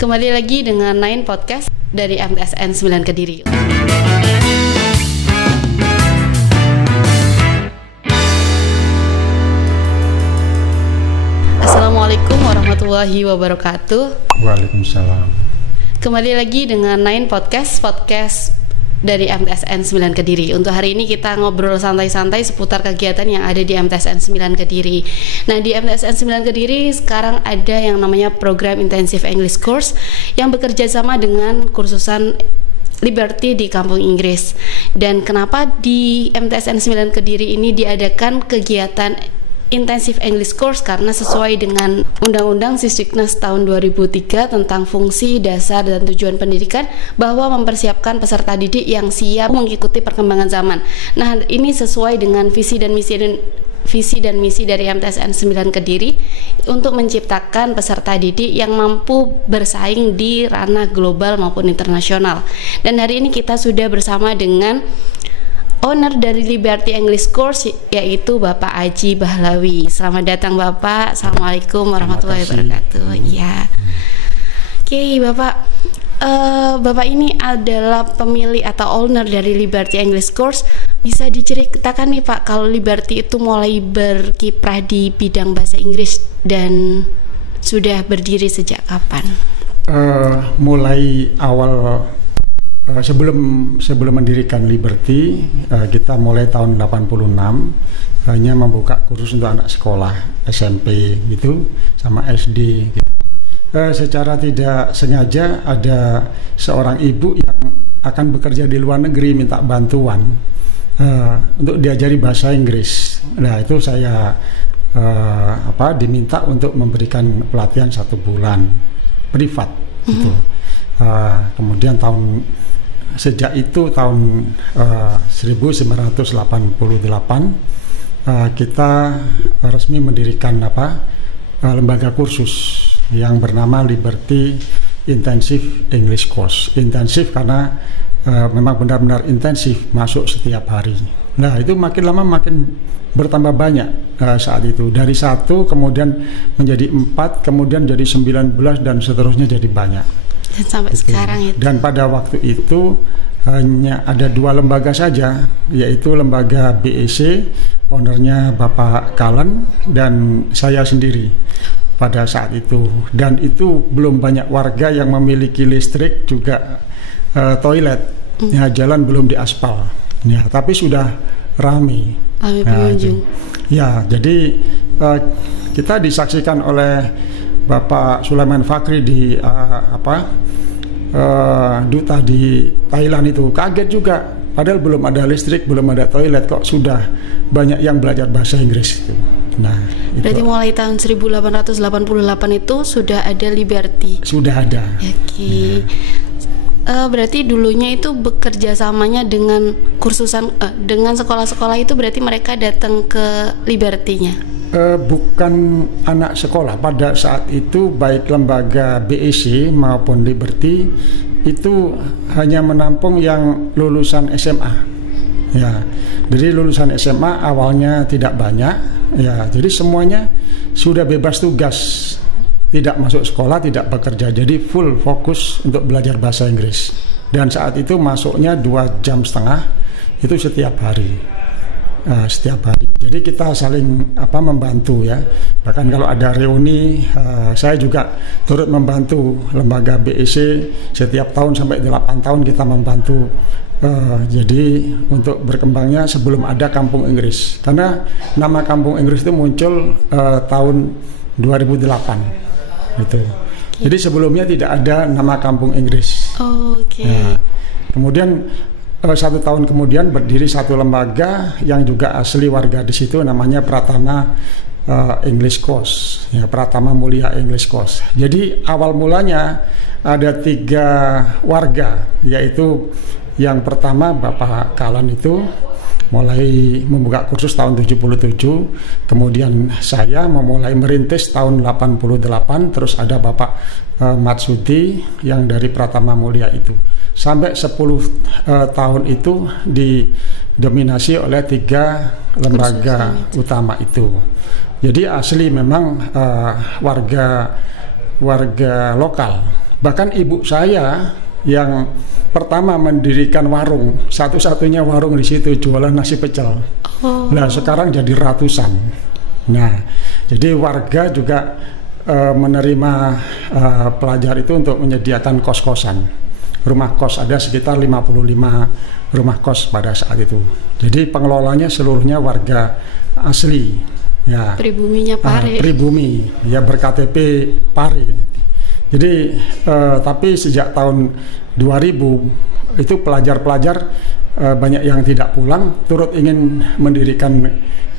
Kembali lagi dengan Nine Podcast dari MTSN 9 Kediri. Assalamualaikum warahmatullahi wabarakatuh. Waalaikumsalam. Kembali lagi dengan Nine Podcast dari MTSN 9 Kediri. Untuk hari ini kita ngobrol santai-santai seputar kegiatan yang ada di MTSN 9 Kediri. Nah, di MTSN 9 Kediri sekarang ada yang namanya program Intensive English Course yang bekerja sama dengan kursusan Liberty di Kampung Inggris. Dan kenapa di MTSN 9 Kediri ini diadakan kegiatan Intensive English Course? Karena sesuai dengan Undang-Undang Sisdiknas tahun 2003 tentang fungsi, dasar, dan tujuan pendidikan, bahwa mempersiapkan peserta didik yang siap mengikuti perkembangan zaman. Nah, ini sesuai dengan visi dan misi dari MTSN 9 Kediri untuk menciptakan peserta didik yang mampu bersaing di ranah global maupun internasional. Dan hari ini kita sudah bersama dengan owner dari Liberty English Course, yaitu Bapak Aji Bahlawi. Selamat datang Bapak. Assalamualaikum warahmatullahi wabarakatuh. Iya. Oke, Bapak ini adalah pemilik atau owner dari Liberty English Course. Bisa diceritakan nih Pak, kalau Liberty itu mulai berkiprah di bidang bahasa Inggris dan sudah berdiri sejak kapan? Mulai awal sebelum mendirikan Liberty, kita mulai tahun 86 hanya membuka kursus untuk anak sekolah SMP gitu sama SD gitu. Secara tidak sengaja ada seorang ibu yang akan bekerja di luar negeri minta bantuan untuk diajari bahasa Inggris. Nah, itu saya diminta untuk memberikan pelatihan 1 bulan privat gitu. Kemudian sejak itu tahun 1988 kita resmi mendirikan lembaga kursus yang bernama Liberty Intensive English Course. Intensif karena memang benar-benar intensif, masuk setiap hari. Nah, itu makin lama makin bertambah banyak saat itu. Dari 1 kemudian menjadi 4, kemudian jadi 19 dan seterusnya jadi banyak. Dan sampai sekarang itu. Dan pada waktu itu hanya ada 2 lembaga saja, yaitu lembaga BEC, ownernya Bapak Kalen dan saya sendiri pada saat itu. Dan itu belum banyak warga yang memiliki listrik, juga toilet. Ya, jalan belum diaspal. Ya, tapi sudah ramai pengunjung. Ya, jadi kita disaksikan oleh Bapak Sulaiman Fakri di duta di Thailand itu. Kaget juga, padahal belum ada listrik, belum ada toilet, kok sudah banyak yang belajar bahasa Inggris itu. Nah, berarti mulai tahun 1888 itu sudah ada Liberty. Sudah ada. Oke. Berarti dulunya itu bekerja samanya dengan kursusan dengan sekolah-sekolah itu, berarti mereka datang ke Liberty-nya. Bukan anak sekolah pada saat itu, baik lembaga BEC maupun Liberty itu hanya menampung yang lulusan SMA. Ya, jadi lulusan SMA awalnya tidak banyak. Ya, jadi semuanya sudah bebas tugas, tidak masuk sekolah, tidak bekerja. Jadi full fokus untuk belajar bahasa Inggris. Dan saat itu masuknya 2,5 jam itu setiap hari. Jadi kita saling membantu ya. Bahkan kalau ada reuni, saya juga turut membantu lembaga BEC setiap tahun sampai 8 tahun kita membantu. Jadi untuk berkembangnya sebelum ada Kampung Inggris, karena nama Kampung Inggris itu muncul tahun 2008 gitu. Jadi sebelumnya tidak ada nama Kampung Inggris. Nah, kemudian 1 tahun kemudian berdiri 1 lembaga yang juga asli warga di situ, namanya Pratama English Course, ya, Pratama Mulia English Course. Jadi awal mulanya ada 3 warga, yaitu yang pertama Bapak Kalen itu mulai membuka kursus tahun 77, kemudian saya memulai merintis tahun 88, terus ada Bapak Matsudi yang dari Pratama Mulia itu. Sampai 10 tahun itu didominasi oleh 3 lembaga utama itu. Jadi asli memang warga lokal Bahkan ibu saya yang pertama mendirikan warung, satu-satunya warung di situ jualan nasi pecel. Nah sekarang jadi ratusan. Nah jadi warga juga menerima pelajar itu untuk menyediakan kos-kosan. Rumah kos ada sekitar 55 rumah kos pada saat itu. Jadi pengelolanya seluruhnya warga asli. Ya, pribuminya Pare. Pribumi, ya berKTP Pare. Jadi tapi sejak tahun 2000 itu pelajar-pelajar banyak yang tidak pulang, turut ingin mendirikan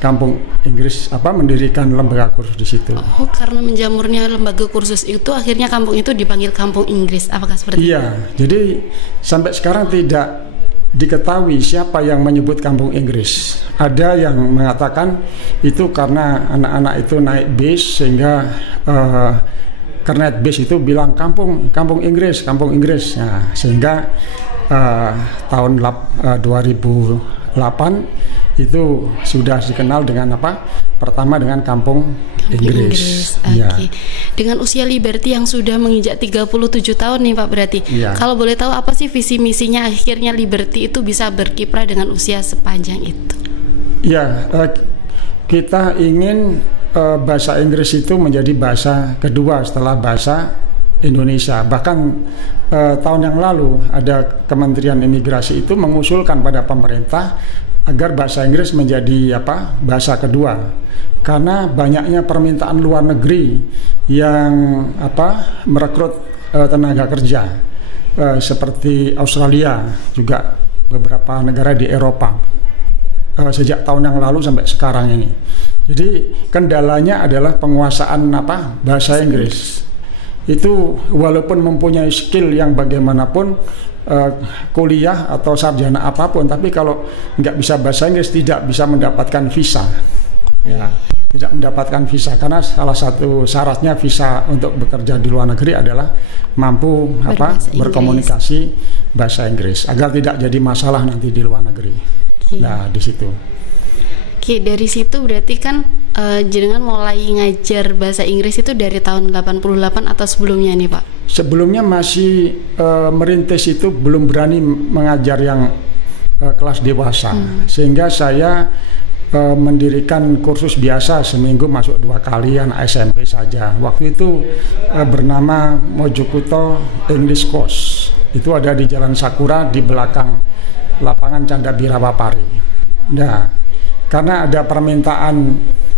kampung Inggris, mendirikan lembaga kursus di situ. Oh, karena menjamurnya lembaga kursus itu, akhirnya kampung itu dipanggil kampung Inggris. Apakah seperti itu? Iya, jadi sampai sekarang tidak diketahui siapa yang menyebut kampung Inggris. Ada yang mengatakan itu karena anak-anak itu naik bis sehingga kernet bis itu bilang kampung Inggris. Nah, sehingga tahun 2008 itu sudah dikenal dengan pertama dengan kampung Inggris. Ya. Okay. Dengan usia Liberty yang sudah menginjak 37 tahun nih Pak, berarti ya. Kalau boleh tahu apa sih visi misinya akhirnya Liberty itu bisa berkiprah dengan usia sepanjang itu? Ya, kita ingin bahasa Inggris itu menjadi bahasa kedua setelah bahasa Indonesia. Bahkan tahun yang lalu ada Kementerian Imigrasi itu mengusulkan pada pemerintah agar bahasa Inggris menjadi bahasa kedua, karena banyaknya permintaan luar negeri yang merekrut tenaga kerja seperti Australia, juga beberapa negara di Eropa sejak tahun yang lalu sampai sekarang ini. Jadi kendalanya adalah penguasaan bahasa Inggris. Itu walaupun mempunyai skill yang bagaimanapun, kuliah atau sarjana apapun, tapi kalau nggak bisa bahasa Inggris tidak bisa mendapatkan visa. Ya, tidak mendapatkan visa karena salah satu syaratnya visa untuk bekerja di luar negeri adalah mampu berkomunikasi bahasa Inggris agar tidak jadi masalah nanti di luar negeri. Nah, di situ. Oke, dari situ berarti kan jenengan mulai ngajar bahasa Inggris itu dari tahun 88 atau sebelumnya nih Pak? Sebelumnya masih merintis, itu belum berani mengajar yang kelas dewasa, sehingga saya mendirikan kursus biasa seminggu masuk 2 kali anak SMP saja. Waktu itu bernama Mojokuto English Course. Itu ada di Jalan Sakura di belakang lapangan Candabirawa Pare. Nah, karena ada permintaan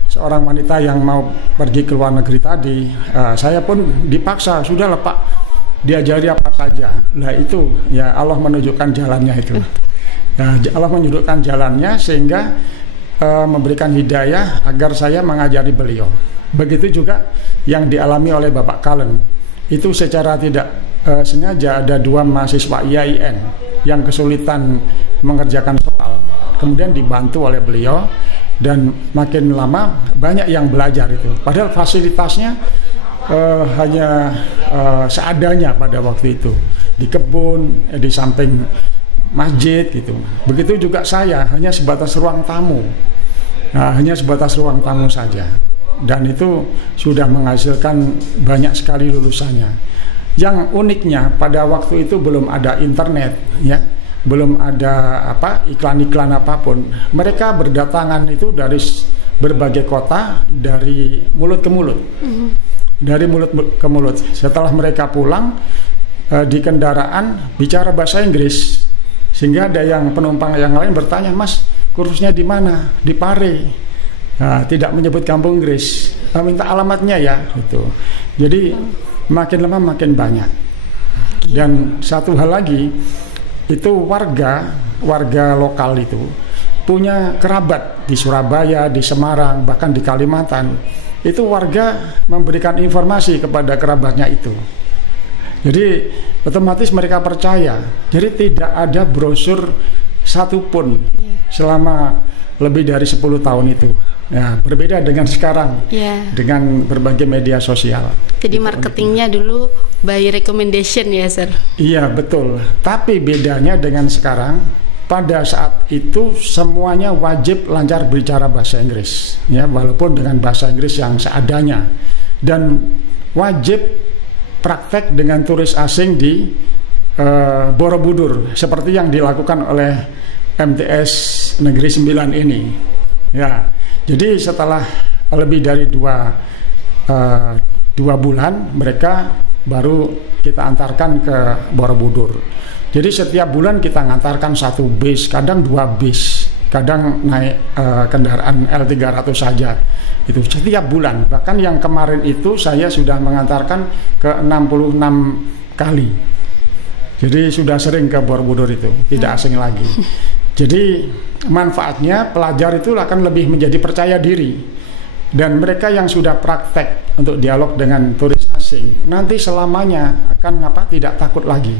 seorang wanita yang mau pergi ke luar negeri tadi, saya pun dipaksa, sudahlah Pak, diajari apa saja. Nah itu ya Allah menunjukkan jalannya itu. Nah, Allah menunjukkan jalannya sehingga memberikan hidayah agar saya mengajari beliau. Begitu juga yang dialami oleh Bapak Kalen. Itu secara tidak sengaja ada 2 mahasiswa IAIN yang kesulitan mengerjakan soal, kemudian dibantu oleh beliau, dan makin lama banyak yang belajar itu. Padahal fasilitasnya hanya seadanya pada waktu itu, di kebun, di samping masjid gitu. Begitu juga saya, hanya sebatas ruang tamu. Nah, hanya sebatas ruang tamu saja. Dan itu sudah menghasilkan banyak sekali lulusannya. Yang uniknya pada waktu itu belum ada internet, ya, belum ada iklan-iklan apapun. Mereka berdatangan itu dari berbagai kota, dari mulut ke mulut, dari mulut ke mulut. Setelah mereka pulang di kendaraan bicara bahasa Inggris, sehingga ada yang penumpang yang lain bertanya, Mas, kursusnya di mana? Di Pare. Nah, tidak menyebut kampung Inggris, minta alamatnya ya, gitu. Jadi makin lama makin banyak. Dan satu hal lagi, itu warga lokal itu punya kerabat di Surabaya, di Semarang, bahkan di Kalimantan. Itu warga memberikan informasi kepada kerabatnya itu. Jadi otomatis mereka percaya. Jadi tidak ada brosur satupun selama lebih dari 10 tahun itu. Ya, berbeda dengan sekarang, dengan berbagai media sosial. Jadi marketingnya dulu by recommendation ya, Sir? Iya, betul. Tapi bedanya dengan sekarang, pada saat itu semuanya wajib lancar bicara bahasa Inggris, ya, walaupun dengan bahasa Inggris yang seadanya, dan wajib praktek dengan turis asing di Borobudur seperti yang dilakukan oleh MTS Negeri 9 ini. Ya, jadi setelah lebih dari dua bulan mereka baru kita antarkan ke Borobudur. Jadi setiap bulan kita ngantarkan 1 bis, kadang 2 bis, kadang naik kendaraan L300 saja. Itu setiap bulan. Bahkan yang kemarin itu saya sudah mengantarkan ke 66 kali. Jadi sudah sering ke Borobudur itu, tidak asing lagi. Jadi manfaatnya pelajar itu akan lebih menjadi percaya diri. Dan mereka yang sudah praktek untuk dialog dengan turis asing nanti selamanya akan tidak takut lagi.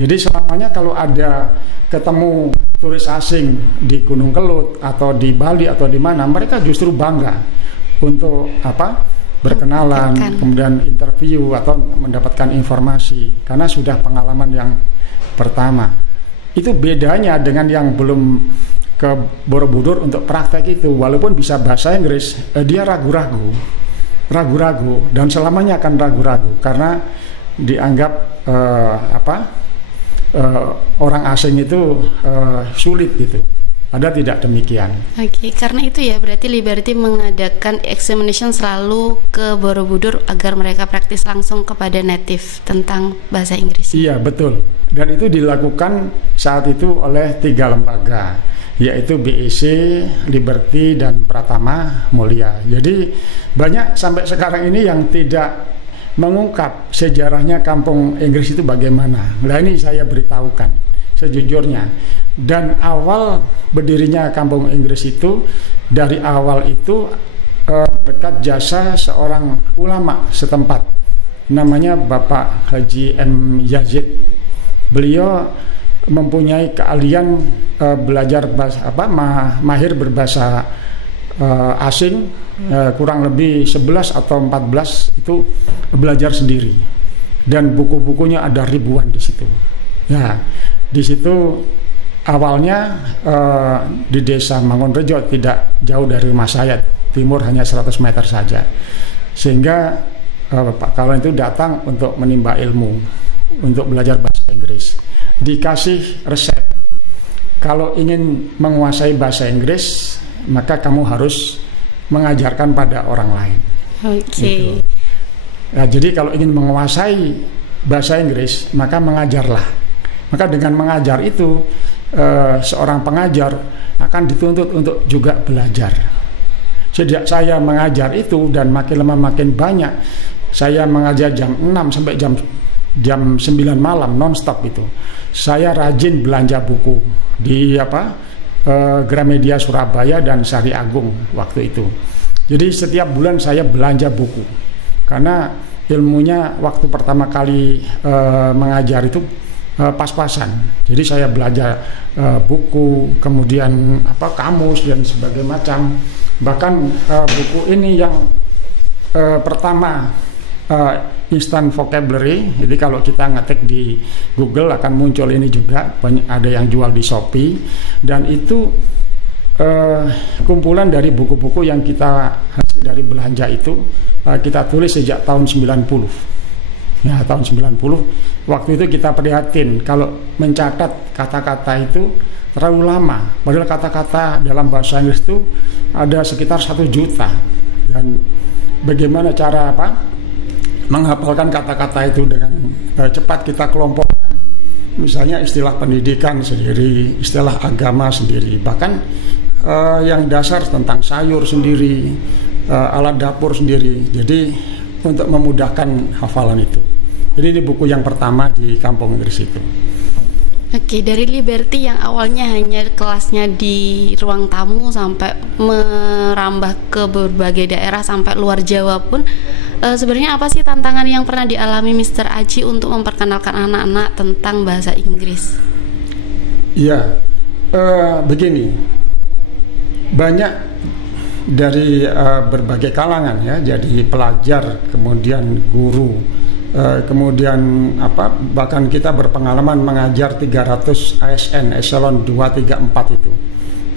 Jadi selamanya kalau ada ketemu turis asing di Gunung Kelut atau di Bali atau di mana, mereka justru bangga untuk berkenalan, kemudian interview atau mendapatkan informasi karena sudah pengalaman yang pertama. Itu bedanya dengan yang belum ke Borobudur untuk praktek itu, walaupun bisa bahasa Inggris, dia ragu-ragu dan selamanya akan ragu-ragu karena dianggap orang asing itu sulit gitu. Ada tidak demikian? Oke, karena itu ya berarti Liberty mengadakan examination selalu ke Borobudur agar mereka praktis langsung kepada native tentang bahasa Inggris. Iya, betul. Dan itu dilakukan saat itu oleh 3 lembaga, yaitu BEC, Liberty, dan Pratama Mulia. Jadi banyak sampai sekarang ini yang tidak mengungkap sejarahnya kampung Inggris itu bagaimana. Nah, ini saya beritahukan sejujurnya. Dan awal berdirinya kampung Inggris itu, dari awal itu berkat jasa seorang ulama setempat, namanya Bapak Haji M. Yazid. Beliau mempunyai keahlian belajar mahir berbahasa asing, kurang lebih 11 atau 14 itu belajar sendiri, dan buku-bukunya ada ribuan di situ. Ya, di situ awalnya di desa Mangunrejo, tidak jauh dari rumah saya, timur hanya 100 meter saja, sehingga Pak Kalon itu datang untuk menimba ilmu, untuk belajar bahasa Inggris. Dikasih resep, kalau ingin menguasai bahasa Inggris maka kamu harus mengajarkan pada orang lain. Gitu. Nah, jadi kalau ingin menguasai bahasa Inggris maka mengajarlah. Maka dengan mengajar itu seorang pengajar akan dituntut untuk juga belajar. Sejak saya mengajar itu dan makin lama makin banyak, saya mengajar jam 6 sampai jam 9 malam non-stop itu. Saya rajin belanja buku di Gramedia Surabaya dan Sari Agung waktu itu. Jadi setiap bulan saya belanja buku karena ilmunya waktu pertama kali mengajar itu pas-pasan. Jadi saya belajar buku, kemudian kamus dan sebagainya macam. Bahkan buku ini yang pertama instant vocabulary. Jadi kalau kita ngetik di Google akan muncul ini juga, ada yang jual di Shopee, dan itu kumpulan dari buku-buku yang kita hasil dari belanja itu kita tulis sejak tahun 90. Ya, tahun 90 waktu itu kita prihatin kalau mencatat kata-kata itu terlalu lama, padahal kata-kata dalam bahasa Inggris itu ada sekitar 1 juta, dan bagaimana cara menghafalkan kata-kata itu dengan cepat kita kelompokkan. Misalnya istilah pendidikan sendiri, istilah agama sendiri, bahkan yang dasar tentang sayur sendiri, alat dapur sendiri. Jadi untuk memudahkan hafalan itu. Jadi ini buku yang pertama di kampung Inggris itu. Oke, dari Liberty yang awalnya hanya kelasnya di ruang tamu sampai merambah ke berbagai daerah sampai luar Jawa pun, sebenarnya apa sih tantangan yang pernah dialami Mr. Aji untuk memperkenalkan anak-anak tentang bahasa Inggris? Iya, begini, banyak dari berbagai kalangan ya, jadi pelajar, kemudian guru, kemudian bahkan kita berpengalaman mengajar 300 ASN eselon 2, 3, 4 itu.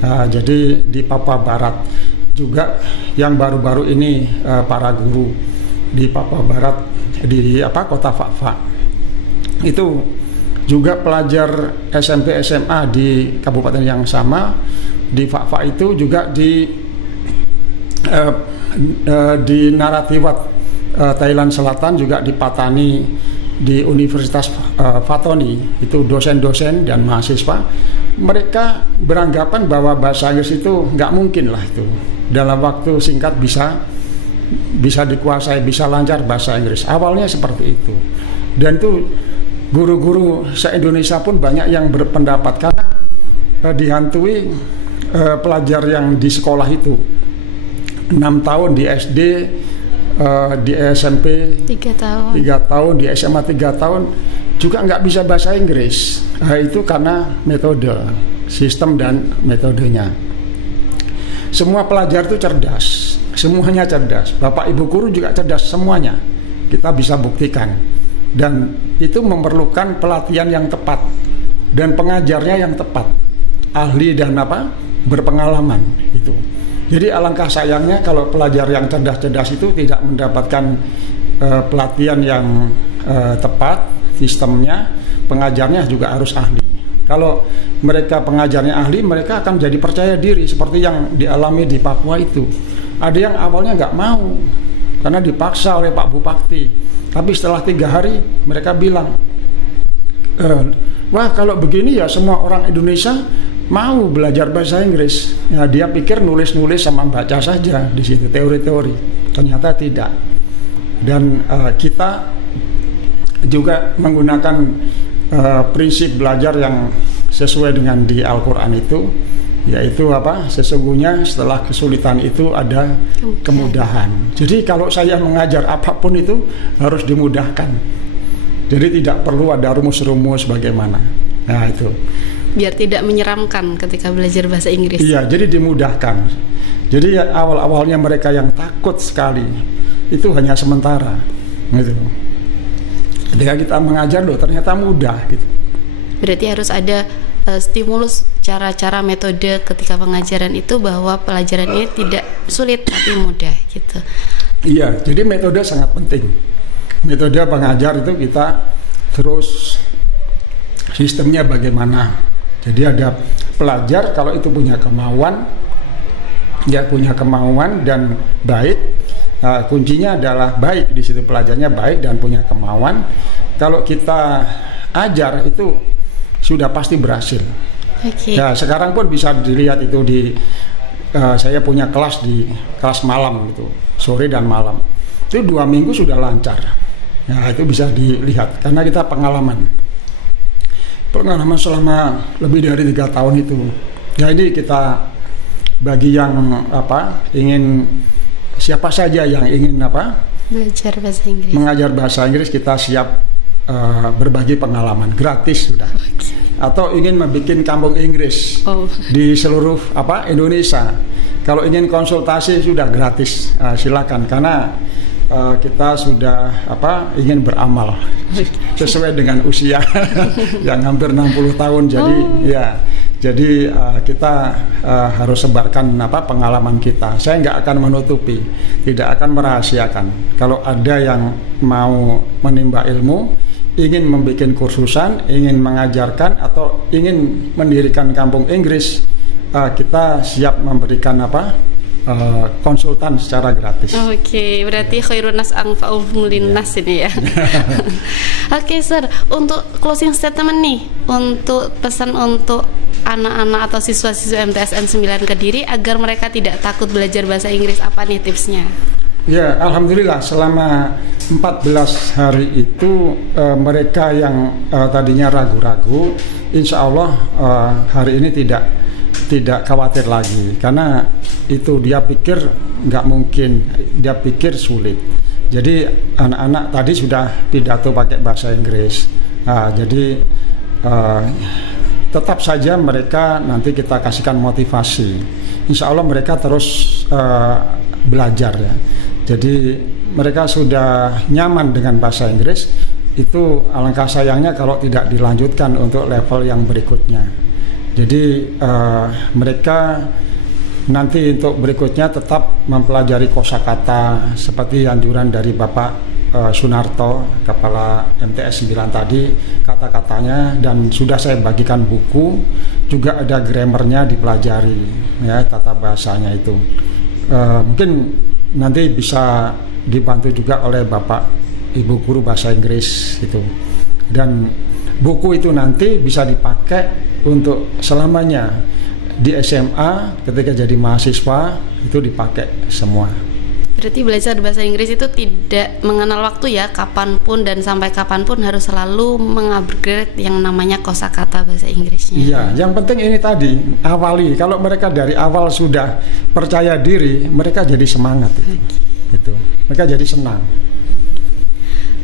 Jadi di Papua Barat juga yang baru-baru ini para guru di Papua Barat di kota Fakfak. Itu juga pelajar SMP SMA di kabupaten yang sama di Fakfak itu juga di Narathiwat Thailand Selatan, juga di Patani di Universitas Fatoni, itu dosen-dosen dan mahasiswa, mereka beranggapan bahwa bahasa Inggris itu nggak mungkin lah itu dalam waktu singkat bisa dikuasai, bisa lancar bahasa Inggris. Awalnya seperti itu, dan itu guru-guru se-Indonesia pun banyak yang berpendapat, karena dihantui pelajar yang di sekolah itu 6 tahun di SD, di SMP 3 tahun, di SMA 3 tahun juga nggak bisa bahasa Inggris. Itu karena metode, sistem dan metodenya. Semua pelajar itu cerdas, semuanya cerdas. Bapak ibu guru juga cerdas, semuanya kita bisa buktikan. Dan itu memerlukan pelatihan yang tepat dan pengajarnya yang tepat, ahli dan berpengalaman itu. Jadi alangkah sayangnya kalau pelajar yang cerdas-cerdas itu tidak mendapatkan pelatihan yang tepat, sistemnya, pengajarnya juga harus ahli. Kalau mereka pengajarnya ahli, mereka akan jadi percaya diri seperti yang dialami di Papua itu. Ada yang awalnya nggak mau karena dipaksa oleh Pak Bupati, tapi setelah 3 hari mereka bilang, wah kalau begini ya semua orang Indonesia mau belajar bahasa Inggris. Ya, dia pikir nulis-nulis sama baca saja di situ, teori-teori. Ternyata tidak. Dan kita juga menggunakan prinsip belajar yang sesuai dengan di Al-Quran itu, yaitu sesungguhnya setelah kesulitan itu ada kemudahan. Jadi kalau saya mengajar apapun itu harus dimudahkan. Jadi tidak perlu ada rumus-rumus bagaimana. Nah itu. Biar tidak menyeramkan ketika belajar bahasa Inggris. Iya, jadi dimudahkan. Jadi awal-awalnya mereka yang takut sekali, itu hanya sementara, gitu. Ketika kita mengajar ternyata mudah, gitu. Berarti harus ada stimulus, cara-cara, metode ketika pengajaran itu, bahwa pelajaran ini tidak sulit tapi mudah, gitu. Iya, jadi metode sangat penting. Metode pengajar itu kita terus sistemnya bagaimana. Jadi ada pelajar kalau itu punya kemauan dan baik, kuncinya adalah baik di situ, pelajarnya baik dan punya kemauan. Kalau kita ajar itu sudah pasti berhasil. Okay. Ya sekarang pun bisa dilihat itu di saya punya kelas malam itu, sore dan malam. Itu 2 minggu sudah lancar. Ya itu bisa dilihat karena kita pengalaman selama lebih dari 3 tahun itu. Jadi kita bagi yang ingin, siapa saja yang ingin belajar bahasa Inggris, mengajar bahasa Inggris, kita siap berbagi pengalaman gratis sudah. Okay. Atau ingin membuat kampung Inggris di seluruh Indonesia. Kalau ingin konsultasi sudah gratis, silakan karena kita sudah ingin beramal sesuai dengan usia yang hampir 60 tahun. Jadi kita harus sebarkan pengalaman kita. Saya nggak akan menutupi, tidak akan merahasiakan. Kalau ada yang mau menimba ilmu, ingin membuat kursusan, ingin mengajarkan atau ingin mendirikan kampung Inggris, kita siap memberikan konsultan secara gratis. Oke, berarti khairun nas anfa'uhum linnas ini ya. Oke, Sir, untuk closing statement nih, untuk pesan untuk anak-anak atau siswa-siswa MTSN 9 Kediri agar mereka tidak takut belajar bahasa Inggris, apa nih tipsnya? Ya, alhamdulillah selama 14 hari itu mereka yang tadinya ragu-ragu, insya Allah hari ini tidak khawatir lagi, karena itu dia pikir nggak mungkin, dia pikir sulit. Jadi anak-anak tadi sudah pidato pakai bahasa Inggris. Jadi tetap saja mereka nanti kita kasihkan motivasi. Insya Allah mereka terus belajar ya. Jadi mereka sudah nyaman dengan bahasa Inggris. Itu alangkah sayangnya kalau tidak dilanjutkan untuk level yang berikutnya. Jadi mereka nanti untuk berikutnya tetap mempelajari kosakata seperti anjuran dari Bapak Sunarto, Kepala MTS 9 tadi, kata-katanya, dan sudah saya bagikan buku, juga ada grammarnya dipelajari, ya, tata bahasanya itu. Mungkin nanti bisa dibantu juga oleh Bapak Ibu guru bahasa Inggris itu. Dan buku itu nanti bisa dipakai untuk selamanya di SMA, ketika jadi mahasiswa itu dipakai semua. Berarti belajar bahasa Inggris itu tidak mengenal waktu ya, kapanpun dan sampai kapanpun harus selalu mengupgrade yang namanya kosakata bahasa Inggrisnya. Iya, yang penting ini tadi, awali. Kalau mereka dari awal sudah percaya diri, mereka jadi semangat. Itu. Mereka jadi senang.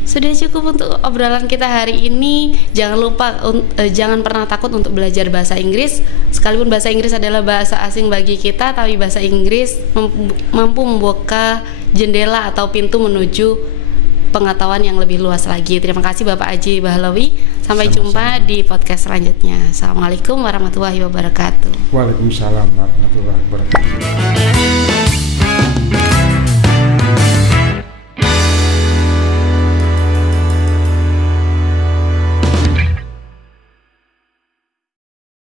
Sudah cukup untuk obrolan kita hari ini. Jangan lupa, jangan pernah takut untuk belajar bahasa Inggris. Sekalipun bahasa Inggris adalah bahasa asing bagi kita, tapi bahasa Inggris mampu membuka jendela atau pintu menuju pengetahuan yang lebih luas lagi. Terima kasih Bapak Aji Bahlawi. Sampai jumpa di podcast selanjutnya. Assalamualaikum warahmatullahi wabarakatuh. Waalaikumsalam warahmatullahi wabarakatuh.